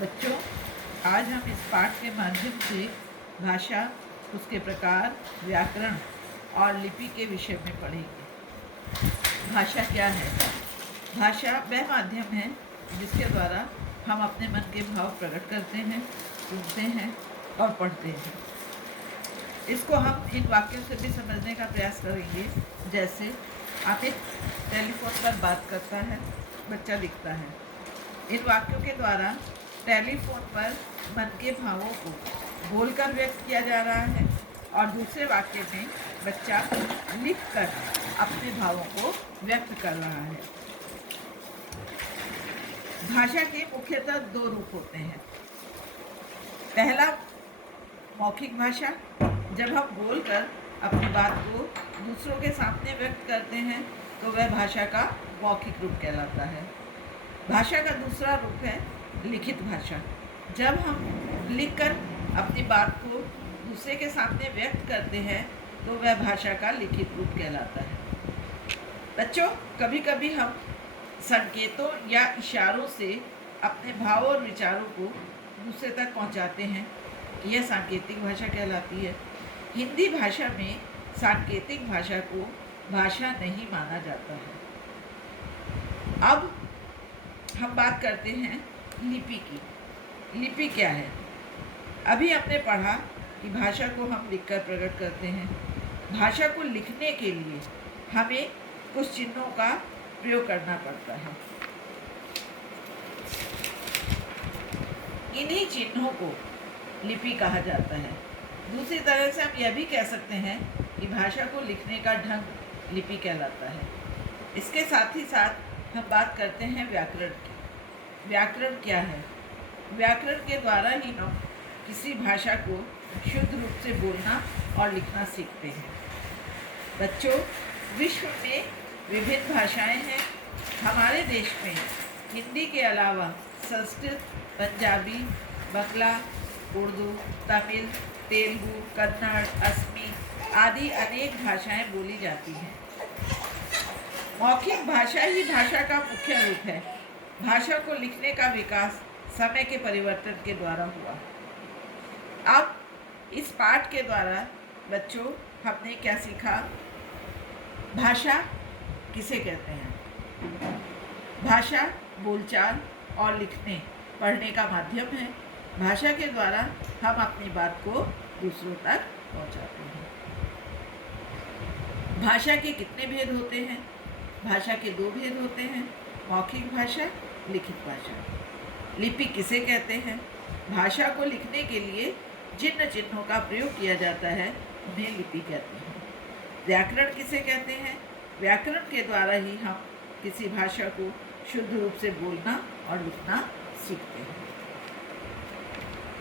बच्चों, आज हम इस पाठ के माध्यम से भाषा, उसके प्रकार, व्याकरण और लिपि के विषय में पढ़ेंगे। भाषा क्या है? भाषा वह माध्यम है जिसके द्वारा हम अपने मन के भाव प्रकट करते हैं, सुनते हैं और पढ़ते हैं। इसको हम इन वाक्यों से भी समझने का प्रयास करेंगे। जैसे अमित टेलीफोन पर बात करता है, बच्चा लिखता है। इन वाक्यों के द्वारा टेलीफोन पर मन के भावों को बोलकर व्यक्त किया जा रहा है और दूसरे वाक्य में बच्चा लिखकर अपने भावों को व्यक्त कर रहा है। भाषा के मुख्यतः दो रूप होते हैं। पहला मौखिक भाषा, जब हम बोलकर अपनी बात को दूसरों के सामने व्यक्त करते हैं तो वह भाषा का मौखिक रूप कहलाता है। भाषा का दूसरा रूप है लिखित भाषा। जब हम लिखकर अपनी बात को दूसरे के सामने व्यक्त करते हैं तो वह भाषा का लिखित रूप कहलाता है। बच्चों, कभी कभी हम संकेतों या इशारों से अपने भाव और विचारों को दूसरे तक पहुंचाते हैं। यह सांकेतिक भाषा कहलाती है। हिंदी भाषा में सांकेतिक भाषा को भाषा नहीं माना जाता है। अब हम बात करते हैं लिपि की। लिपि क्या है? अभी हमने पढ़ा कि भाषा को हम लिखकर प्रकट करते हैं। भाषा को लिखने के लिए हमें कुछ चिन्हों का प्रयोग करना पड़ता है। इन्हीं चिन्हों को लिपि कहा जाता है। दूसरी तरह से हम यह भी कह सकते हैं कि भाषा को लिखने का ढंग लिपि कहलाता है। इसके साथ ही साथ हम बात करते हैं व्याकरण की। व्याकरण क्या है? व्याकरण के द्वारा ही हम किसी भाषा को शुद्ध रूप से बोलना और लिखना सीखते हैं। बच्चों, विश्व में विभिन्न भाषाएं हैं। हमारे देश में हिंदी के अलावा संस्कृत, पंजाबी, बंगला, उर्दू, तमिल, तेलुगु, कन्नड़, असमी आदि अनेक भाषाएं बोली जाती हैं। मौखिक भाषा ही भाषा का मुख्य रूप है। भाषा को लिखने का विकास समय के परिवर्तन के द्वारा हुआ। अब इस पाठ के द्वारा बच्चों हमने क्या सीखा? भाषा किसे कहते हैं? भाषा बोलचाल और लिखने पढ़ने का माध्यम है। भाषा के द्वारा हम अपनी बात को दूसरों तक पहुंचाते हैं। भाषा के कितने भेद होते हैं? भाषा के दो भेद होते हैं, मौखिक भाषा, लिखित भाषा। लिपि किसे कहते हैं? भाषा को लिखने के लिए जिन चिन्हों का प्रयोग किया जाता है उन्हें लिपि कहते हैं। व्याकरण किसे कहते हैं? व्याकरण के द्वारा ही हम किसी भाषा को शुद्ध रूप से बोलना और लिखना सीखते हैं।